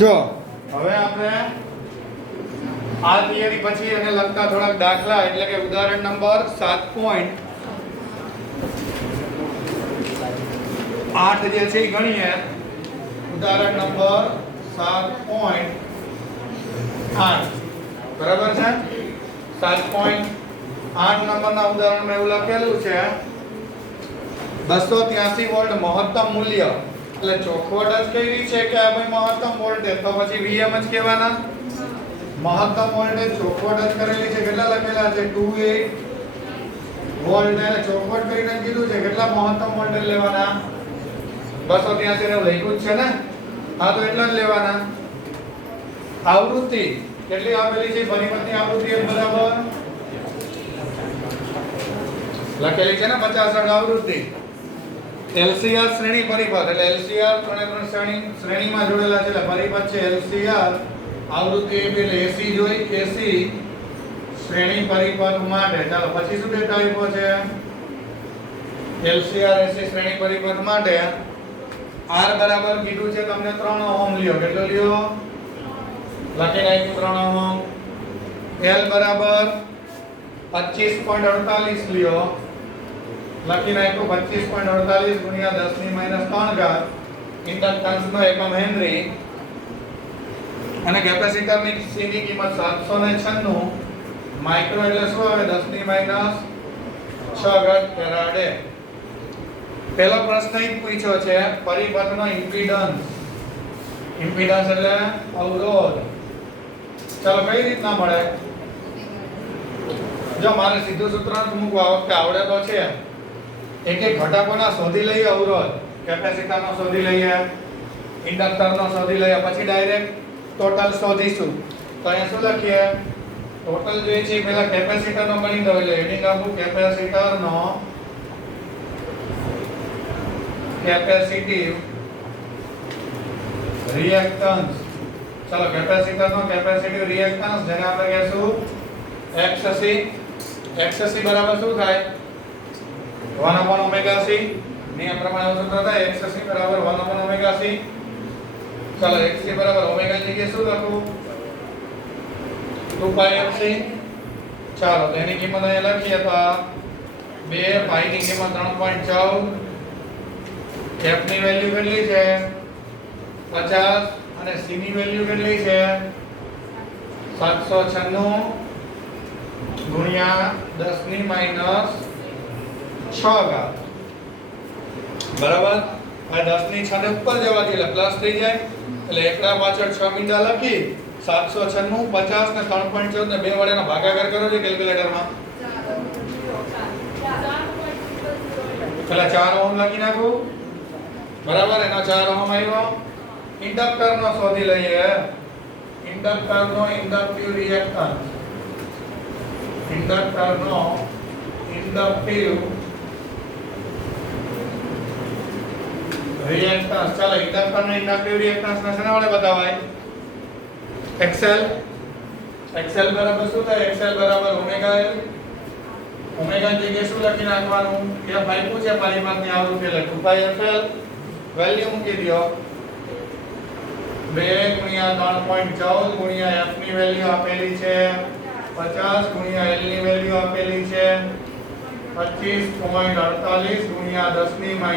જો હવે આપણે આ થિયરી પછી એને લગતા થોડાક દાખલા એટલે કે ઉદાહરણ નંબર 7.8 જે છે એ ગણીએ. ઉદાહરણ નંબર 7.8 બરાબર છે. 7.8 નંબરના ઉદાહરણમાં એવું લખેલું છે 283 વોલ્ટ મહત્તમ મૂલ્ય એટલે ચોખવટ જ કરી છે કે આ ભાઈ મહત્તમ વોલ્ટેજ તો પછી Vm જ કહેવાના. મહત્તમ વોલ્ટેજ ચોખવટ જ કરેલી છે. કેટલા લખેલા છે 28 વોલ્ટ એટલે ચોખવટ કરીને કીધું છે કેટલા મહત્તમ વોલ્ટેજ લેવાના 283 ને લખ્યું જ છે ને. હા તો એટલા જ લેવાના. આવૃત્તિ કેટલી આપેલી છે પરિપથની આવૃત્તિ એ બરાબર લખેલી છે ને 50 હર્ટ્ઝ આવૃત્તિ. LCR શ્રેણી પરિપથ એટલે LCR ત્રણે શ્રેણીમાં જોડેલા છે એટલે પરિપથ છે LCR આવૃત્તિ એટલે AC જોઈ AC શ્રેણી પરિપથ માટે. ચાલો પછી શું ડેટા આપ્યો છે LCR AC શ્રેણી પરિપથ માટે R બરાબર કીધું છે તમને 3 ઓહમ લ્યો. કેટલો લ્યો લખી નાખ્યું 3 ઓહમ. L બરાબર 25.48 લ્યો લખી નાખ્યું 25.48 ગુણ્યા 10 ની -3 ઘાત. ઇન્ડક્ટન્સ નો એકમ હેનરી અને કેપેસિટર ની C ની કિંમત 796 માઇક્રો એટલે શું આવે 10 ની -6 ઘાત ફેરાડે. પહેલો પ્રશ્ન એ પૂછ્યો છે પરિપથનો ઇમ્પિડન્સ. ઇમ્પિડન્સ એટલે અવરોધ. ચાલો કઈ રીતના મળે જો મારે સીધું સૂત્ર મૂકવા વખતે આવડે તો છે એક એક ઘટકોના શોધી લઈએ. અવરોધ કેપેસિટરનો શોધી લઈએ ઇન્ડક્ટરનો શોધી લઈએ પછી ડાયરેક્ટ ટોટલ શોધીશું. તો અહીંયા શું લખીએ ટોટલ જોઈએ છે પહેલા કેપેસિટરનો ગણી દો એટલે હેડિંગ આપું કેપેસિટરનો કેપેસિટિવ રિએક્ટન્સ. ચલો કેપેસિટરનો કેપેસિટિવ રિએક્ટન્સ જેને આપણે કહેશું XC. XC બરાબર શું થાય 1/ωc નિયમ પ્રમાણે સૂત્ર થાય XC બરાબર 1/ωc. ચલો XC બરાબર ઓમેગા જગ્યાએ શું લખું 2πfc. ચાલો તેની કિંમત અહીંયા લખીએ તો 2 પાઈ ની કિંમત 3.14 f ની વેલ્યુ કેટલી છે 50 અને c ની વેલ્યુ કેટલી છે 796 ગુણ્યા 10 ની -6 ઘાત બરાબર. આ 10 ની 6 ને ઉપર જવાથી એટલે પ્લસ થઈ જાય એટલે એકડા પાછળ 6 મીંડા લખી 796 50 ને 3.14 ને 2 વડે નો ભાગાકાર કરો છે કેલ્ક્યુલેટરમાં એટલે 4 ઓહમ લખી નાખું બરાબર. એનો 4 ઓહમ આવ્યો. ઇન્ડક્ટરનો શોધી લઈએ. ઇન્ડક્ટરનો ઇન્ડક્ટિવ રિએક્ટન્સ. ઇન્ડક્ટરનો ઇન્ડક્ટિવ રિએક્ટન્સ. ચાલો ઇન્ડક્ટરનો ઇન્ડક્ટિવ રિએક્ટન્સ ને શેના વડે બતાવાય XL. XL બરાબર શું થાય XL બરાબર ઓમેગા L. ઓમેગા જગ્યાએ શું લખી નાખવાનું કે ભાઈ પૂછે પરિમાણની આવૃત્તિ એટલે 2πfl વેલ્યુ મૂકી દો 2 ગુણ્યા 3.14 ગુણ્યા f ની વેલ્યુ આપેલી છે 50 ગુણ્યા l ની વેલ્યુ આપેલી છે 25.48 ગુણ્યા 10 ની -3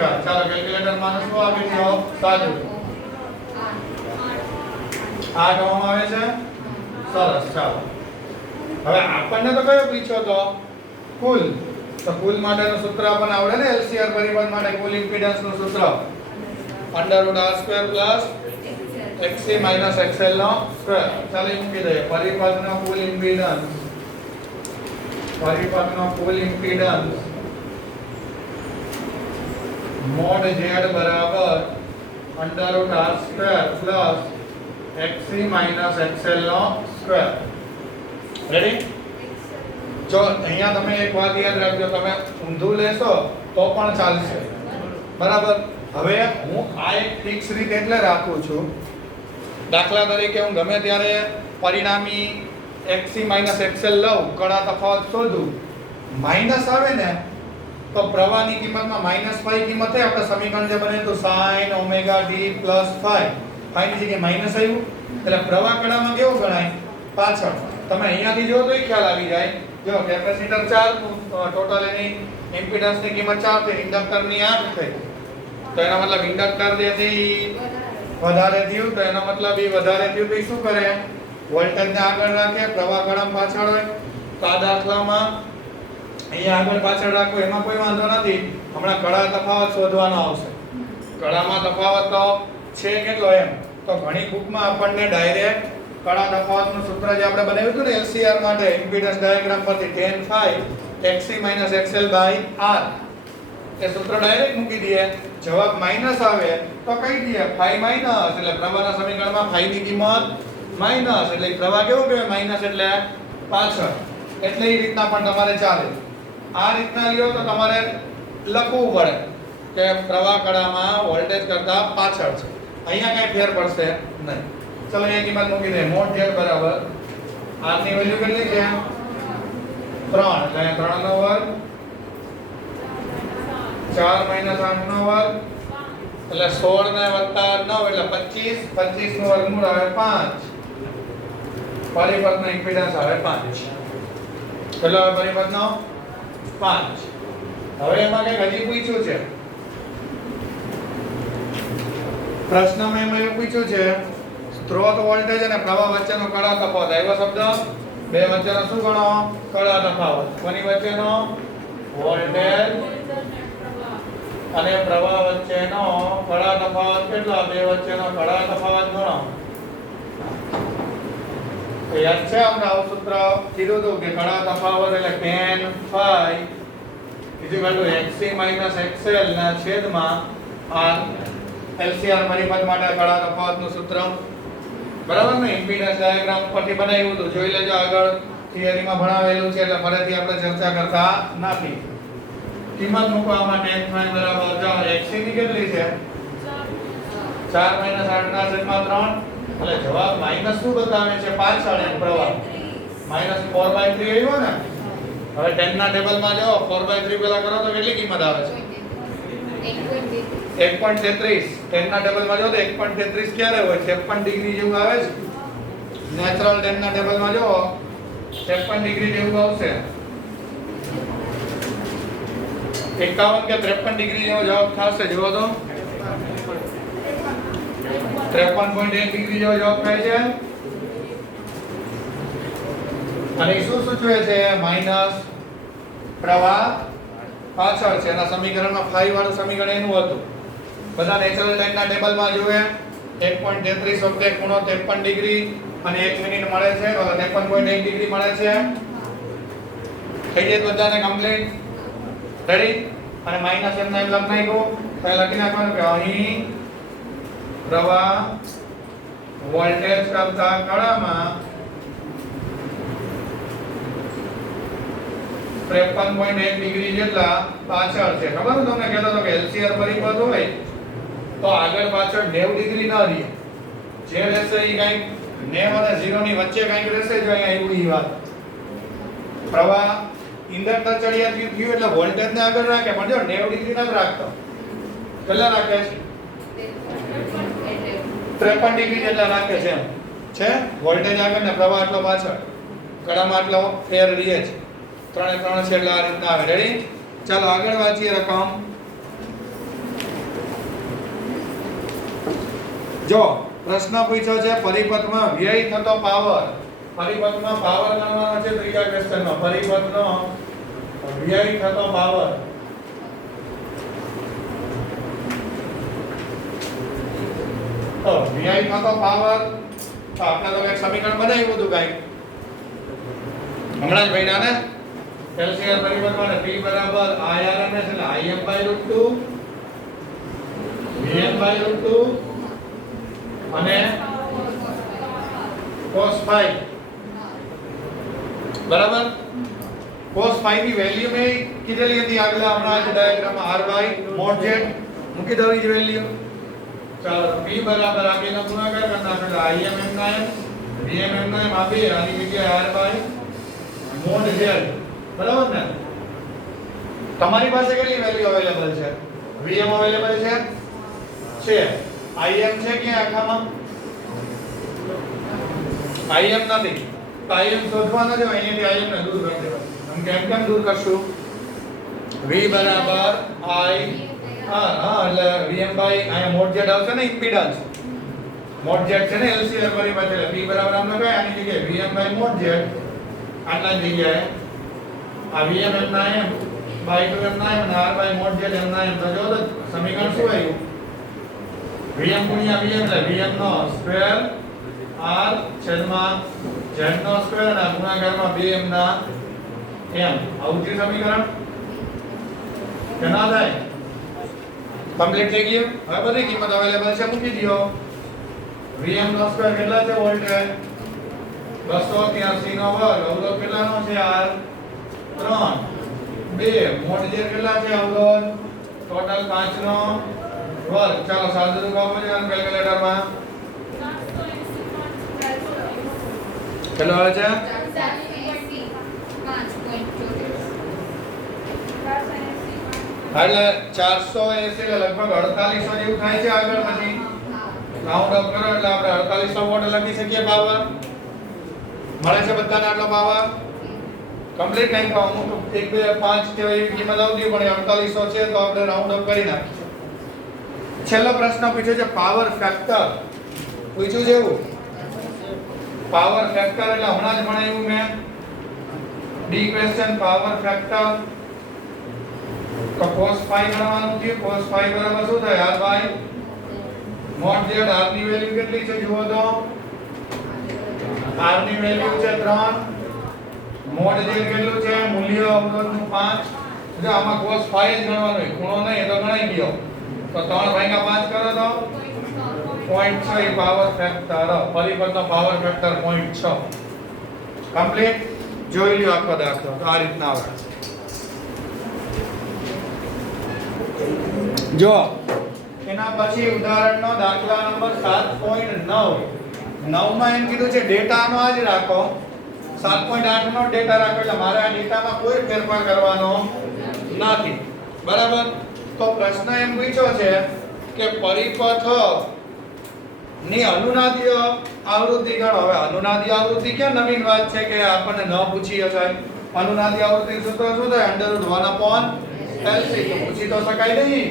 ઘાત. ચાલો કેલ્ક્યુલેટર માં શું આપી દો સાદું 8 ઓહમ આવે છે. સરસ. ચાલો હવે આપણને તો કયો પૂછ્યો તો કુલ. તો કુલ માટેનું સૂત્ર આપણને આવડે ને LCR પરિપથ માટે કુલ ઇમ્પિડન્સ નું સૂત્ર √r² XC - XL નો સ્ક્વેર. ચાલો મૂકી દઈએ પરિપથનો કુલ ઇમ્પિડન્સ. પરિપથનો કુલ ઇમ્પિડન્સ mod Z બરાબર √r² XC - XL નો સ્ક્વેર. રેડી. જો અહીંયા તમે એક વાત યાદ રાખજો તમે ઊંધું લેશો તો પણ ચાલશે બરાબર. હવે હું આ એક ફિક્સ રીત એટલે રાખું છું દાખલા તરીકે હું ગમે ત્યારે પરિણામી XC - XL લઉં કણા તફાવત શોધું માઈનસ આવે ને તો પ્રવાહની કિંમતમાં -5 કિંમત થાય આપણે સમીકરણ જે બને તો sin ωt + 5 ફાઈ ની જગ્યાએ માઈનસ આવ્યું એટલે પ્રવાહ કડામાં કેવો ગણાય પાછળ તમે અહીંયાથી જો તોય ખ્યાલ આવી જાય જો કેપેસિટર 4 નું ટોટલ એની ઇમ્પિડન્સ ની કિંમત 4 થઈ ઇન્ડક્ટર ની 8 થઈ તો એનો મતલબ ઇન્ડક્ટર જેથી વધારે થયું તો એનો મતલબ એ વધારે થયું તો શું કરે વોલ્ટેજ ને આગળ રાખે પ્રવાહ કડામાં પાછળ હોય તો આ દાખલામાં અહીંયા આગળ પાછળ રાખો એમાં કોઈ વાંધો નથી હમણાં કડા તફાવત શોધવાનો આવશે કડામાં તફાવત તો છે કેટલો એમ તો ઘણી બુકમાં આપણને ડાયરેક્ટ કડા તફાવતનું સૂત્ર જે આપણે બનાવ્યું હતું ને LCR માટે ઇમ્પિડન્સ ડાયાગ્રામ પરથી tan phi XC - XL / R એ સૂત્ર ડાયરેક્ટ મૂકી દઈએ જવાબ માઈનસ આવે તો કહી દઈએ phi માઈનસ એટલે પ્રવાહના સમીકરણમાં phi ની કિંમત માઈનસ એટલે પ્રવાહ કેવો કહેવાય માઈનસ એટલે પાછળ એટલે એ રીતના પણ તમારે ચાલે આ રીતના લ્યો તો તમારે લખવું પડે કે પ્રવાહ કડામાં વોલ્ટેજ કરતા પાછળ છે અહીંયા કઈ ફેર પડશે નહીં ચલો અહીંયા કિંમત મૂકી દે મોડ z બરાબર r ની વેલ્યુ કેટલી છે 3 એટલે 3 નો વર્ગ 4 - 8 નો વર્ગ એટલે 16 ને વત્તા 9 એટલે 25 25 નો વર્ગમૂળ આવે 5 પરિપથનો ઇમ્પિડન્સ આવે 5 કેટલો આવે પરિપથનો 5 હવે એમાં કંઈક હજી પૂછ્યું છે પ્રશ્નમાં એમાં એવું પૂછ્યું છે સ્ત્રોત વોલ્ટેજ અને પ્રવાહ વચ્ચેનો કડા તફાવત આવ્યો શબ્દ બે વચ્ચેનો શું ગણો કડા તફાવત કોની વચ્ચેનો વોલ્ટેજ અને પ્રવાહ વચ્ચેનો કડા તફાવત કેટલો બે વચ્ચેનો કડા તફાવત ગણો તો યાદ છે આપણે આવું સૂત્ર કીધું હતું કે કડા તફાવત એટલે tan phi XC - XL ના છેદમાં R LCR પરિપથ માટે કડા તફાવતનું સૂત્ર બરાબર ને ઇમ્પિડન્સ ડાયાગ્રામ પરથી બનાવ્યું હતું જોઈ લેજો આગળ થિયરીમાં ભણાવેલું છે એટલે ફરીથી આપણે ચર્ચા કરતા નથી કિંમત મૂકવામાં tan phi બરાબર જો XC ની કેટલી છે 4 - 8 ના છેદમાં 3 એટલે જવાબ માઈનસ શું બતાવે છે પાછળ એમ પ્રવાહ -4/3 આવ્યો ને હવે 10 ના ટેબલમાં જાઓ 4/3 પેલા કરો તો કેટલી કિંમત આવે છે 1.33 10 ના ટેબલમાં જાઓ તો 1.33 ક્યારે હોય 53 ડિગ્રી જેવું આવે છે નેચરલ 10 ના ટેબલમાં જાઓ 53 ડિગ્રી જેવું આવશે 51 કે 53 ડિગ્રી જેવો જવાબ થશે જુઓ તો 53.1 ડિગ્રી જેવો જવાબ થાય છે અને શું સૂચવે છે માઈનસ પ્રવાહ પાછળ છે એના સમીકરણમાં phi વાળું સમીકરણ એનું હતું બધા નેચરલ 10 ના ટેબલમાં જુએ 1.33 વખતે ખૂણો 53 ડિગ્રી અને 1 મિનિટ મળે છે તો 53.1 ડિગ્રી મળે છે થઈ જાય બધાને કમ્પ્લીટ રેડી અને માઈનસ એમ નામ લખ નાખ્યું તો લખી નાખવાનું કે અહીં પ્રવાહ વોલ્ટેજ કરતા કડામાં 53.1 ડિગ્રી જેટલા પાછળ છે ખબર તમને કહેતો હતો કે LCR પરિપથ હોય તો આગળ પાછળ 90 ડિગ્રી ન રહે જે રહેશે એ કંઈક 90 અને 0 ની વચ્ચે કંઈક રહેશે જો અહીંયા એવું ઈ વાત પ્રવાહ ઇન્ડક્ટર ચડિયાતી થયું એટલે વોલ્ટેજ ને આગળ રાખે પણ જો 90 ડિગ્રી ન રાખતો કેટલા રાખે છે 53 ડિગ્રી જેટલા રાખે છે એમ છે વોલ્ટેજ આગળ ને પ્રવાહ આટલો પાછળ કડામાં આટલો ફેર રહે છે 3 છે એટલે આ રીતના આવે રેડી ચાલો આગળ વાંચીએ રકમ જો પ્રશ્ન પૂછ્યો છે પરિપથમાં વ્યય થતો પાવર પરિપથમાં પાવર ગણવાનો છે ત્રીજા ક્વેશ્ચનમાં પરિપથનો વ્યય થતો પાવર તો વ્યય થતો પાવર તો આપણે તો એક સમીકરણ બનાવ્યું હતું કાઈ હમણાં જ ભણ્યા ને LCR પરિપથ માટે P બરાબર IRMS એટલે Im/√2 Vm/√2 અને cos phi બરાબર cos phi ની વેલ્યુ મે કીધેલી હતી આગલા હમણાં જ ડાયાગ્રામમાં r/ mod z મૂકી દઉં જ વેલ્યુ ચાલો P બરાબર આગળનો ગુણાકાર કરતા એટલે Im m ના m Vm m ના m આપી આની જગ્યાએ r/ mod z બરાબર ને તમારી પાસે કેટલી વેલ્યુ અવેલેબલ છે Vm અવેલેબલ છે Im છે કે આખામાં im નથી તો im શોધવાનો છે અહીંયાથી im ને દૂર કરી દેવાનો हम કેમ દૂર કરશું v બરાબર i એટલે vm બાય અહીંયા મોડ z આવશે ને ઇમ્પિડન્સ મોડ z છે ને LC લખવાની પાછળ એટલે p બરાબર આમ લખાય આની જગ્યાએ vm બાય મોડ z આટલા જગ્યાએ આ vm m ના m બાય 2 m ના m અને r by mod z m ના m તો જો તો સમીકરણ શું આવ્યું vm ગુણ્યા vm એટલે vm નો સ્ક્વેર r છેદમાં z નો સ્ક્વેર અને ગુણાકારમાં 2m ના m આવું છે સમીકરણ કે ના થાય કમ્પ્લીટ થઈ ગયું હવે બધી કિંમત અવેલેબલ છે મૂકી દો vm નો સ્ક્વેર કેટલા છે વોલ્ટેજ 283 નો વર્ગ અવરોધ કેટલાનો છે r 3 2 મોડ z કેટલા છે અવરોધ ટોટલ 5 નો વર્ગ ચાલો સાદુરૂપ આપો છે કેલ્ક્યુલેટર માં કેટલો આવે છે 480 એટલે લગભગ 4800 જેવું થાય છે આગળ પછી રાઉન્ડ અપ કરો એટલે આપણે 4800 વોટ લખી શકીએ પાવર મળે છે બધાને આટલો પાવર કમ્પ્લીટ ટાઈમ પાવર હું તો 1 2 5 કે એવી કિંમત આવતી પણ 4800 છે તો આપણે રાઉન્ડ અપ કરી નાખીશું છેલ્લો પ્રશ્ન પૂછ્યો છે પાવર ફેક્ટર પૂછ્યું છે એવું પાવર ફેક્ટર એટલે હમણાં જ ભણાવ્યું મેં ડી ક્વેશ્ચન પાવર ફેક્ટર તો cos phi ગણવાનું છે cos phi બરાબર શું થાય r by mod z r ની વેલ્યુ કેટલી છે જુઓ તો r ની વેલ્યુ છે 3 મોડ z કેટલું છે મૂલ્ય અવરોધનું 5 જો આમાં cos phi જ ગણવાનું હોય ખૂણો નહીં તો ગણાઈ ગયો તો 3 ભાગ્યા 5 કરો તો 0.6 પાવર ફેક્ટર પરિપથનો પાવર ફેક્ટર 0.6 કમ્પ્લીટ જોઈ લ્યો આખો દાખલો તો આ રીતના આવે જો એના પછી ઉદાહરણનો દાખલા નંબર 7.9 માં એમ કીધું છે ડેટાનો જ રાખો 7.8 નો ડેટા રાખો એટલે મારે આ ડેટામાં કોઈ ફેરફાર કરવાનો નથી બરાબર તો પ્રશ્ન એમ પૂછ્યો છે કે પરિપથ ની અનુનાદીય આવૃત્તિ ગણો હવે અનુનાદીય આવૃત્તિ ક્યાં નવીન વાત છે કે આપણને ન પૂછી શકાય અનુનાદીય આવૃત્તિ સૂત્ર શું થાય √1/LC તો પૂછી તો શકાય નહીં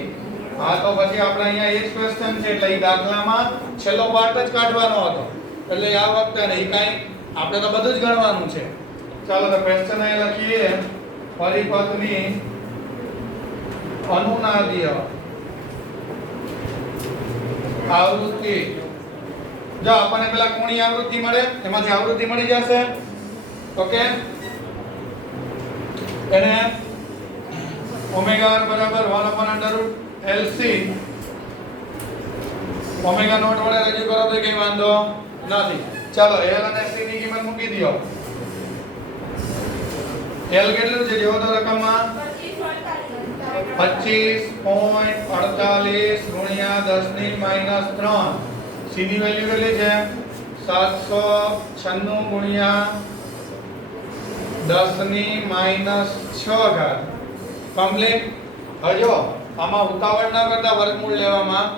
હા તો પછી આપણે અહીંયા એ જ ક્વેશ્ચન છે એટલે એ દાખલામાં છેલ્લો પાર્ટ જ કાઢવાનો હતો એટલે આ વખતે નહીં કાઈ આપણે તો બધું જ ગણવાનું છે ચાલો તો ક્વેશ્ચન અહીં લખીએ પરિપથની અનુનાદીય આવૃત્તિ જો આપણને પેલા કોણી આવૃત્તિ મળે એમાંથી આવૃત્તિ મળી જશે ઓકે એને ઓમેગા r બરાબર 1/√LC ઓમેગા નોટ વડે રજૂ કરો તો કઈ વાંધો નથી ચાલો L અને C ની કિંમત મૂકી દો L કેટલું છે જો તો રકમમાં 25.48 ગુણ્યા 10⁻³ C ની વેલ્યુ કેટલી છે 796 ગુણ્યા 10⁻6 કમ્પ્લીટ હજો આમાં ઉતાવળ ના કરતા વર્ગમૂળ લેવામાં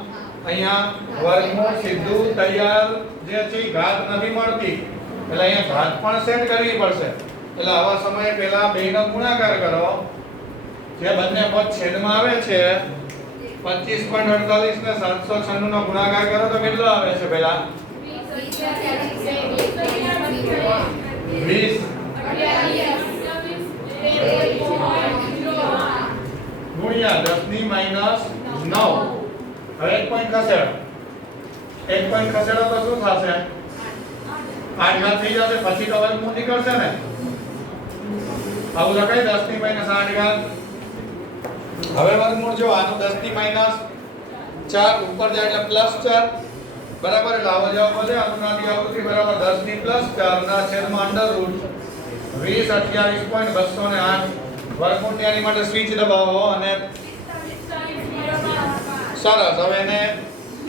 અહીંયા વર્ગમૂળ સીધું તૈયાર જે છે ઘાત નથી મળતી એટલે અહીંયા ઘાત પણ સેટ કરવી પડશે એટલે આવા સમયે પહેલા બેનો ગુણાકાર કરો જે બંને પદ છેદમાં આવે છે 25.48 ને 796 નો ગુણાકાર કરો તો કેટલો આવે છે પહેલા 20 ગુણ્યા 10⁻9 હવે એક પોઈન્ટ ખસેડો તો શું થશે 8 ઘાત થઈ જશે પછી તો વર્ગમૂળ નીકળશે ને આવું લખાય 10⁻8 ઘાત હવે વર્ગમૂળ જો આનું 10⁻4 ઉપર જાય એટલે +4 બરાબર એટલે આવો જવાબ મળે અનુનાદી આવૃત્તિ બરાબર 10⁻4 ના છેદમાં √ 2028.208 વર્ગમૂળ ની માટે સ્વિચ દબાવો અને સરસ હવે એને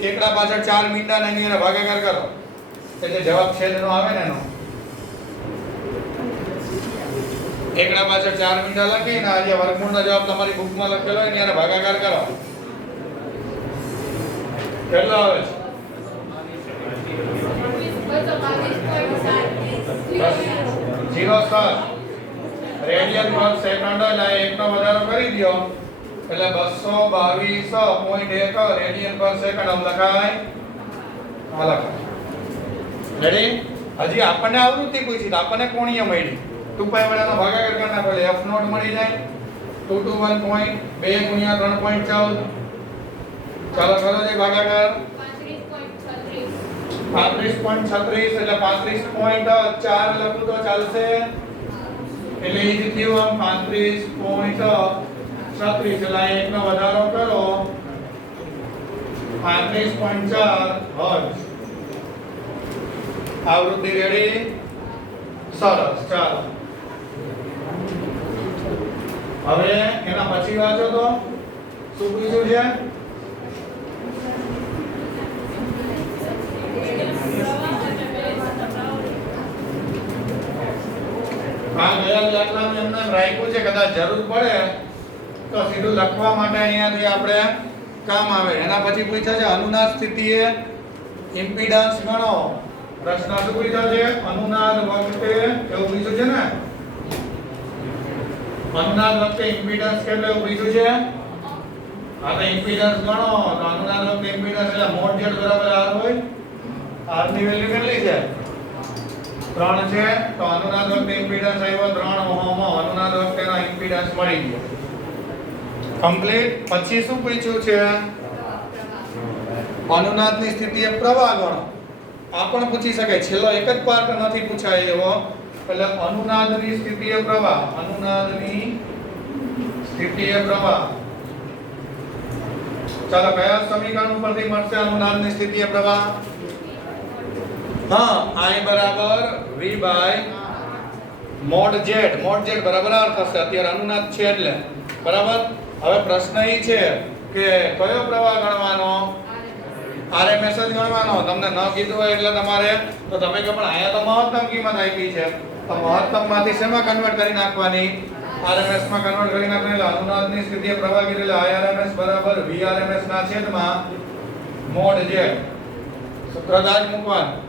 એકડા પાછળ 4 મીંડા ને એની ભાગાકાર કરો એટલે જવાબ છેદનો આવે ને એનો એકડા પાછળ 4 મીંડા લખીને આ જે વર્ગમૂળનો જવાબ તમારી બુકમાં લખેલો હોય એની ભાગાકાર કરો કેટલો આવે છે 25.48 રેડિયન પર સેકન્ડ એટલે એકનો વધારો કરી દો એટલે 222.1 રેડિયન પર સેકન્ડ આમ લખાય આ લખાય રેડી હજી આપણને આવૃત્તિ પૂછી તો આપણને કોણીય મળી 2 પાઈ વાળાનો ભાગાકાર કરી નાખો એટલે f નોટ મળી જાય 221.2 ગુણ્યા 3.14 ચાલો કરો જે ભાગાકાર 35.36 એટલે 35.4 લખું તો ચાલશે એટલે ઈ જ થયું આમ 35.36 એટલે એકનો વધારો કરો 35.4 હર્ટ્ઝ આવૃત્તિ રેડી સરસ ચાલો હવે એના પછી વાંચો તો શું પૂછ્યું છે આ ગયા દાખલામાં એમને રાખ્યું છે કદાચ જરૂર પડે તો સીધું લખવા માટે અહીંયાથી આપણે કામ આવે એના પછી પૂછ્યા છે અનુનાદ સ્થિતિએ ઇમ્પિડન્સ ગણો પ્રશ્ન શું પૂછ્યો છે અનુનાદ વખતે એવું પૂછ્યું છે ને અનુનાદ વખતે ઇમ્પિડન્સ કેટલો એવું પૂછ્યું છે આ તો ઇમ્પિડન્સ ગણો તો અનુનાદ વખતે ઇમ્પિડન્સ એટલે મોડ z બરાબર r હોય r ની વેલ્યુ કેટલી છે 3 છે તો અનુનાદ વખતે ઇમ્પિડન્સ આવ્યો 3 ઓહમ અનુનાદ વખતેનો ઇમ્પિડન્સ મળી ગયો કમ્પ્લીટ પછી શું પૂછ્યું છે અનુનાદની સ્થિતિએ પ્રવાહ ગણો આ પણ પૂછી શકાય છેલ્લો એક જ પાર્ટ નથી પૂછાય એવો એટલે અનુનાદની સ્થિતિએ પ્રવાહ અનુનાદની સ્થિતિએ પ્રવાહ ચાલો કયા સમીકરણ ઉપરથી મળશે અનુનાદની સ્થિતિએ પ્રવાહ હા I બરાબર v બાય મોડ z બરાબર r થશે અત્યારે અનુનાદ છે એટલે બરાબર હવે પ્રશ્ન એ છે કે કયો પ્રવાહ ગણવાનો RMS જ ગણવાનો તમને ન કીધું હોય એટલે તમારે તો તમે કે પણ આયા તો મહત્તમ કિંમત આપી છે તો મહત્તમ માંથી શેમાં કન્વર્ટ કરી નાખવાની RMS માં કન્વર્ટ કરી નાખવાની એટલે અનુનાદની સ્થિતિએ પ્રવાહ કીધું એટલે IRMS બરાબર VRMS ના છેદમાં મોડ z સૂત્રદાજ મૂકવાનું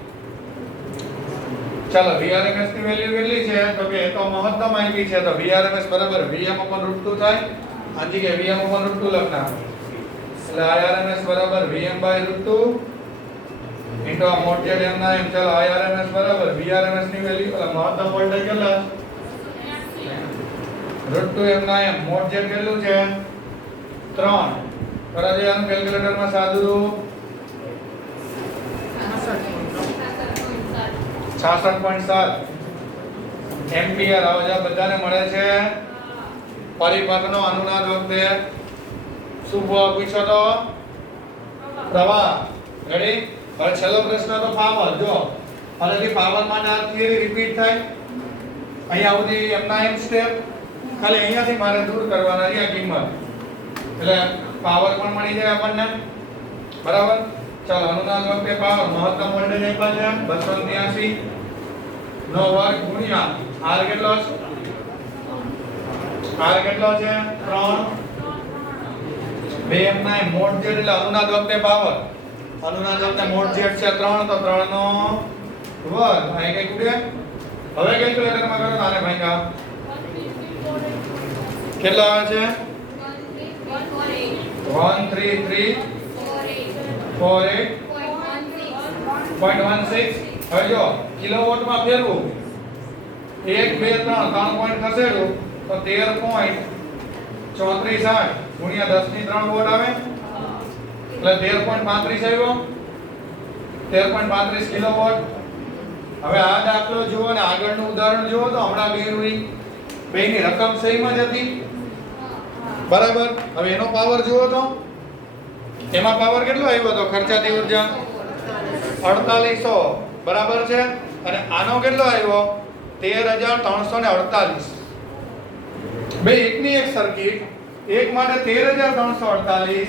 ચાલો VRMS ની વેલ્યુ કેટલી છે તો કે તો મહત્તમ આપી છે તો VRMS બરાબર Vm/√2 થાય આજી કે Vm/√2 લખના એટલે IRMS બરાબર Vm/√2 ઇન્ટુ આ મોડ z m ના m ચાલો IRMS બરાબર VRMS ની વેલ્યુ એટલે મહત્તમ વોલ્ટેજ કેટલા √2 m ના m મોડ z કેટલું છે 3 બરાબર આનું કેલ્ક્યુલેટર માં સાદું 66.7 એમ્પિયર આવા બધાને મળે છે પરિપથનો અનુનાદ વખતે શું પૂછો તો પ્રવાહ રેડી હવે છેલ્લો પ્રશ્ન તો પાવર જો ફરીથી પાવર માટે આ થિયરી રિપીટ થાય અહીંયા સુધી એમના એમ સ્ટેપ ખાલી અહીંયાથી મારે દૂર કરવાના છે આ કિંમત એટલે પાવર પણ મળી જાય આપણને બરાબર ચાલો અનુનાદ વખતે પાવર મહત્તમ વોલ્ટેજ આપ્યા છે 283 નો વર્ગ ગુણ્યા r કેટલો છે r કેટલો છે 3 2 m ના મોડ z એટલે અનુનાદ વખતે પાવર અનુનાદ વખતે મોડ z છે 3 તો 3 નો વર્ગ આ કઈ કુડે હવે કેલ્ક્યુલેટર માં કરો આને ભાઈકા કેટલો આવે છે 13348.16 હવે જો કિલોવોટ માં ફેરવું 1 2 3 પોઈન્ટ ખસેડું તો 13.34 ગુણ્યા 10 ની 3 વોટ આવે એટલે 13.35 આવ્યો 13.35 કિલોવોટ હવે આ દાખલો જુઓ ને આગળનું ઉદાહરણ જુઓ તો હમણાં બેની રકમ સેમ જ હતી બરાબર હવે એનો પાવર જુઓ તો એમાં પાવર કેટલો આવ્યો તો ખર્ચાતી ઊર્જા 4800 બરાબર છે અને આનો કેટલો આવ્યો 13348 બે એકની એક સર્કિટ એક માટે 13348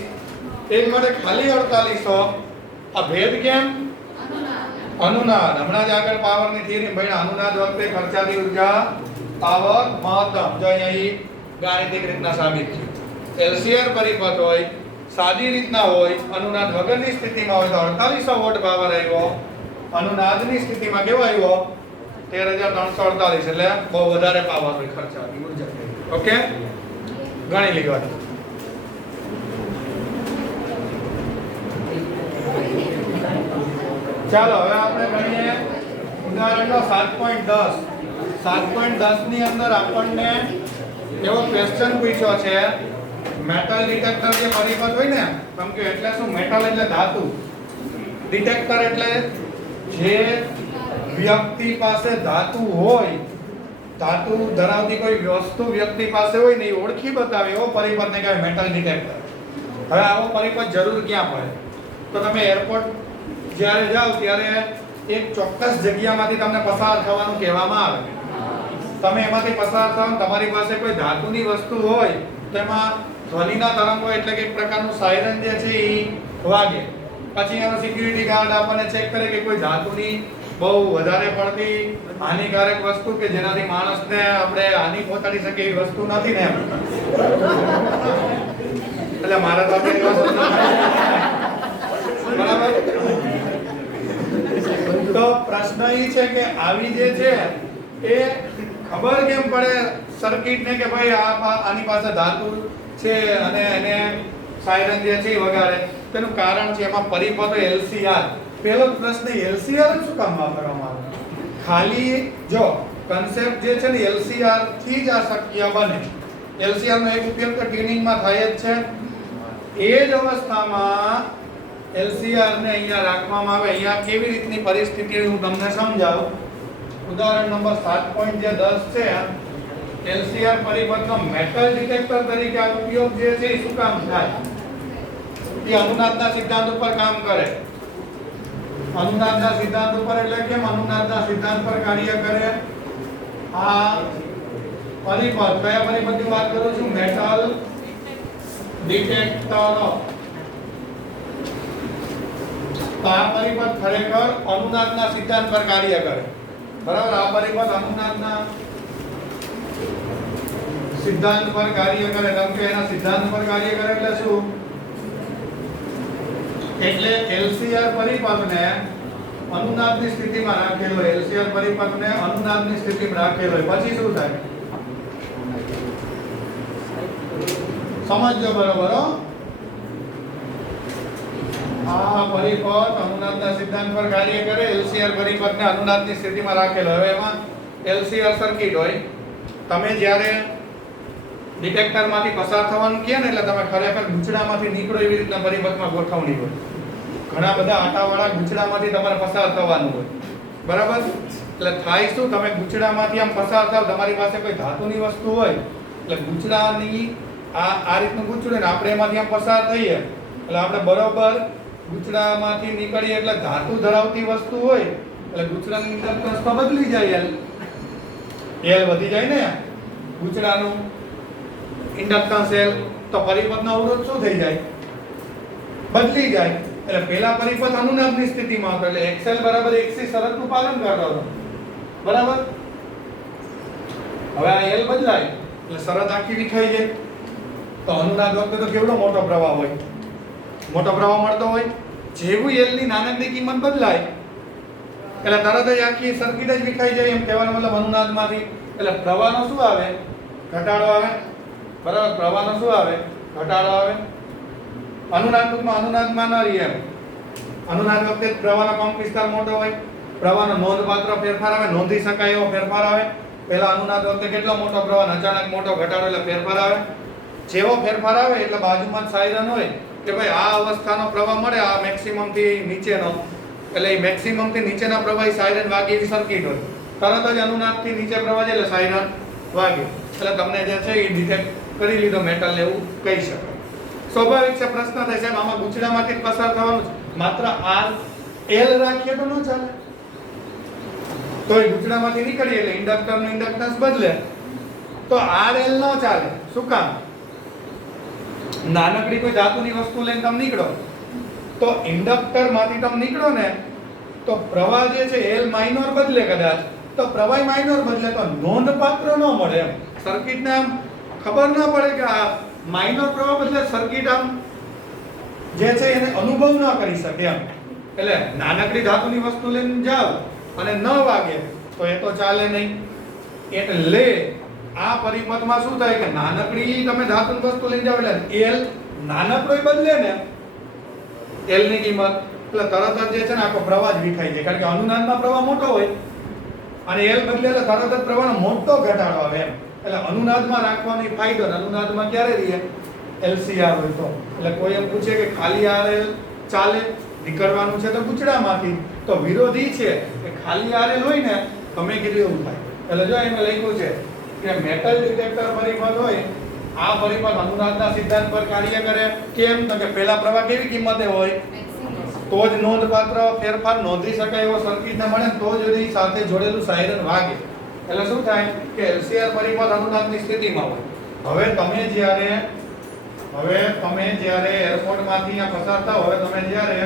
એક માટે ખાલી 4800 આ ભેદ કેમ અનુનાદ હમણાં જ આગળ પાવરની થિયરી ભણ્યા અનુનાદ વખતે ખર્ચાતી ઊર્જા પાવર મહત્તમ જો અહીં ગાણિતિક રીતના સાબિત થયું એલસીઆર પરિપથ હોય સાદી રીતના હોય અનુનાદ વગરની સ્થિતિમાં હોય તો 4800 વોટ પાવર આવ્યો અનુનાદની સ્થિતિમાં કેવો આવ્યો 13348 એટલે બહુ વધારે પાવર હોય ખર્ચાની ઉર્જા. ઓકે ગણી લીધો. ચાલો હવે આપણે ગણીએ ઉદાહરણ 7.10. 7.10 ની અંદર આપણને એવો ક્વેશ્ચન પૂછ્યો છે મેટલ ડિટેક્ટર જે પરિપથ હોય ને કેમ કે એટલે શું મેટલ એટલે ધાતુ ડિટેક્ટર એટલે જે વ્યક્તિ પાસે ધાતુ હોય ધાતુ ધરાવતી કોઈ વસ્તુ વ્યક્તિ પાસે હોય ને એ ઓળખી બતાવે એવો પરિપથને કહેવાય મેટલ ડિટેક્ટર. હવે આવો પરિપથ જરૂર ક્યાં પડે તો તમે એરપોર્ટ જ્યારે જાઓ ત્યારે એક ચોક્કસ જગ્યામાંથી તમને પસાર થવાનું કહેવામાં આવે. તમે એમાંથી પસાર થાવ તમારી પાસે કોઈ ધાતુની વસ્તુ હોય તો એમાં ધ્વનિના તરંગો એટલે કે એક પ્રકારનું સાયરન જે છે એ વાગે. પછી એનો સિક્યુરિટી ગાર્ડ આપણને ચેક કરે કે કોઈ ધાતુની બહુ વધારે પડતી હાનિકારક વસ્તુ કે જેનાથી માણસને આપણે હાનિ પહોંચાડી શકે એવી વસ્તુ નથી ને એમ. એટલે મારા તો આપણી વસ્તુ બરાબર. તો પ્રશ્ન એ છે કે આવી જે છે એ ખબર કેમ પડે સર્કિટ ને કે ભાઈ આની પાસે ધાતુ છે અને એને સાયરન જે છે વગાડે તેનું કારણ છે એમાં પરિપથ LCR. પહેલો પ્રશ્ન LCR શું કામ વાપરવામાં આવે? ખાલી જો કન્સેપ્ટ જે છે ને LCR થી જ આ શક્ય બને. LCR નો એક ઉપયોગ તો ટ્યુનિંગમાં થાય જ છે. એ જ અવસ્થામાં LCR ને અહીંયા રાખવામાં આવે. અહીંયા કેવી રીતની પરિસ્થિતિ હું તમને સમજાવું. ઉદાહરણ નંબર 7.10 છે LCR પરિપથનો મેટલ ડિટેક્ટર તરીકે આ ઉપયોગ જે છે એ શું કામ થાય? એ અનુનાદના સિદ્ધાંત ઉપર કામ કરે. અનુનાદના સિદ્ધાંત ઉપર એટલે કેમ અનુનાદના સિદ્ધાંત પર કાર્ય કરે? આ પરિપથ કયા પરિપથની વાત કરું છું? Metal detector. તો આ પરિપથ ખરેખર અનુનાદના સિદ્ધાંત પર કાર્ય કરે. બરાબર. આ પરિપથ અનુનાદના સિદ્ધાંત પર કાર્ય કરે. કેમ કે એના સિદ્ધાંત પર કાર્ય કરે એટલે શું? એટલે LCR પરિપથને અનુનાદની સ્થિતિમાં રાખેલો. LCR પરિપથને અનુનાદની સ્થિતિમાં રાખેલો પછી શું થાય સમજજો બરોબર. આ પરિપથ અનુનાદના સિદ્ધાંત પર કાર્ય કરે. LCR પરિપથને અનુનાદની સ્થિતિમાં રાખેલો. હવે એમાં LCR સર્કિટ હોય. તમે જ્યારે ડિટેક્ટરમાંથી પસાર થવાનું કહે ને એટલે તમે ખરેખર ગૂંચડામાંથી નીકળો એવી રીતના પરિપથમાં ગોઠવણી હોય. ઘણા બધા આટાવાળા ગૂંચડામાંથી તમારે પસાર થવાનું હોય. બરાબર. એટલે થાય શું? તમે ગૂંચડામાંથી આમ પસાર થાવ તમારી પાસે કોઈ ધાતુની વસ્તુ હોય એટલે ગૂંચડાની આ રીતનું ગૂંચડું ને આપણે એમાંથી આમ પસાર થઈએ એટલે આપણે બરોબર ગૂંચડામાંથી નીકળીએ એટલે ધાતુ ધરાવતી વસ્તુ હોય એટલે ગૂંચડાની ઇન્ડક્ટન્સ તો બદલી જાય. L વધી જાય ને ગૂંચડાનું ઇન્ડક્ટન્સ L. તો પરિપથનો અવરોધ શું થઈ જાય? બદલી જાય. એટલે પહેલા પરિપથ અનુનાદની સ્થિતિમાં હતો એટલે XL બરાબર XC શરતનું પાલન કરતો હતો. બરાબર. હવે આ L બદલાય એટલે શરત આખી વિખાઈ જાય. તો અનુનાદ વખતે તો કેવડો મોટો પ્રવાહ હોય, મોટો પ્રવાહ મળતો હોય. જેવું L ની નાનકડી કિંમત બદલાય એટલે તરત જ આખી સર્કિટ જ વિખાઈ જાય. એમ કહેવાનો મતલબ અનુનાદમાંથી એટલે પ્રવાહનો શું આવે? ઘટાડો આવે. બરાબર. પ્રવાહનો શું આવે? ઘટાડો આવે. અનુનાદમાં ન રહે એમ. અનુનાદ વખતે પ્રવાહનો કંપ વિસ્તાર મોટો હોય, પ્રવાહનો નોંધપાત્ર ફેરફાર આવે, નોંધી શકાય એવો ફેરફાર આવે. પહેલા અનુનાદ વખતે કેટલો મોટો પ્રવાહ, અચાનક મોટો ઘટાડો એટલે ફેરફાર આવે. જેવો ફેરફાર આવે એટલે બાજુમાં જ સાયરન હોય કે ભાઈ આ અવસ્થાનો પ્રવાહ મળે આ મેક્સિમમ થી નીચેનો એટલે એ મેક્સિમમ થી નીચેના પ્રવાહી સાયરન વાગે એવી સર્કિટ હોય. તરત જ અનુનાદ થી નીચે પ્રવાહ જાય એટલે સાયરન વાગે એટલે તમને જે છે એ ડિટેક્ટ કરી લીધો મેટલ ને એવું કહી શકાય. સ્વાભાવિક છે. પ્રશ્ન થાય છે આમાં ગૂંચડામાંથી જ પસાર થવાનું છે. માત્ર R L રાખીએ તો ન ચાલે. તો એ ગૂંચડામાંથી નીકળીએ એટલે ઇન્ડક્ટરનું ઇન્ડક્ટન્સ બદલે તો R L ન ચાલે. શું કામ? નાનકડી કોઈ ધાતુની વસ્તુ લઈને તમે નીકળો તો ઇન્ડક્ટરમાંથી તમે નીકળો ને તો પ્રવાહ જે છે L માઇનોર બદલે કદાચ તો પ્રવાહ માઇનોર બદલે તો નોંધપાત્ર ન મળે એમ. સર્કિટને આમ ખબર ન પડે કે આ માઇનોર પ્રવાહ બદલે સર્કિટ આમ જે છે એને અનુભવ ન કરી શકે એમ. એટલે નાનકડી ધાતુની વસ્તુ લઈને જાવ અને ન વાગે તો એ તો ચાલે નહીં. એટલે આ પરિપથમાં શું થાય કે નાનકડી તમે ધાતુની વસ્તુ લઈને જાવ એટલે L નાનકડોય બદલે ને L ની કિંમત, એટલે તરત જ જે છે ને આખો પ્રવાહ જ વિખાઈ જાય. કારણ કે અનુનાદમાં પ્રવાહ મોટો હોય અને L બદલે એટલે તરત જ પ્રવાહનો મોટો ઘટાડો આવે એમ. એટલે અનુનાદમાં રાખવાનો ફાયદો, અનુનાદમાં ક્યારે રહે LCR હોય તો. એટલે કોઈ એમ પૂછે કે ખાલી RL ચાલે, નીકળવાનું છે તો ગુચડામાંથી, તો વિરોધી છે કે ખાલી RL હોય ને તમે કીધું એવું થાય. એટલે જો એમાં લખ્યું છે કે મેટલ ડિટેક્ટર પરિપથ હોય, આ પરિપથ અનુનાદના સિદ્ધાંત પર કાર્ય કરે. કેમ? તો કે પહેલા પ્રવાહ કેવી કિંમતે હોય તો જ નોંધપાત્ર ફેરફાર નોંધી શકાય એવો સર્કિટને મળે તો જ એની સાથે જોડેલું સાયરન વાગે. એટલે શું થાય કે LCR પરિપથ અનુનાદની સ્થિતિમાં હોય. હવે તમે જ્યારે એરપોર્ટમાંથી અહીંયા પસાર થાઓ, હવે તમે જ્યારે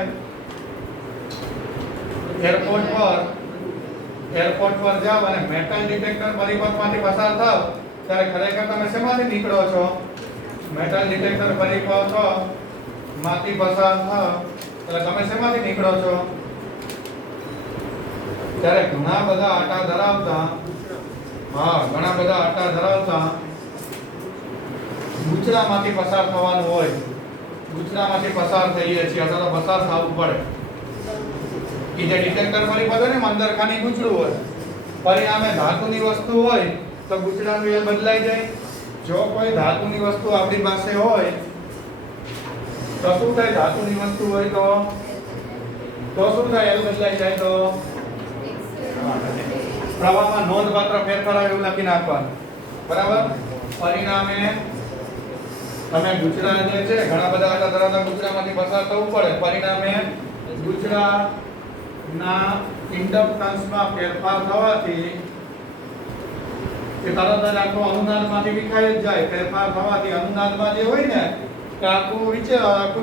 એરપોર્ટ પર જાવ અને મેટલ ડિટેક્ટર પરિપથમાંથી પસાર થાવ ત્યારે ખરેખર તમે શેમાંથી નીકળો છો? મેટલ ડિટેક્ટર પરિપથમાંથી પસાર થાવ એટલે તમે શેમાંથી નીકળો છો? ત્યારે ઘણા બધા આટા ધરાવતા ગુચડામાંથી પસાર થવાનું હોય. ગુચડામાંથી પસાર થઈએ છીએ અથવા તો પસાર થવું પડે. કે જે ડિટેક્ટર પરિપથ હોય ને અંદર ખાની ગુચડું હોય, પરિણામે ધાતુની વસ્તુ હોય તો ગુચડાનું L બદલાઈ જાય. જો કોઈ ધાતુની વસ્તુ આપણી પાસે હોય તો શું થાય? ધાતુની વસ્તુ હોય તો શું થાય? L બદલાઈ જાય તો પ્રવાહમાં નોંધપાત્ર ફેરફાર આવે એવું લખી નાખવાનું. બરાબર? પરિણામે તમે ગુચડા જે છે ઘણા બધા આટા ધરાવતા ગુચડામાંથી પસાર થવું પડે. પરિણામે ગુચડાના ઇન્ડક્ટન્સમાં ફેરફાર થવાથી એ તરત જ આખો અનુનાદમાંથી વિખાઈ જ જાય. ફેરફાર થવાથી અનુનાદમાં જે હોય ને કે આખું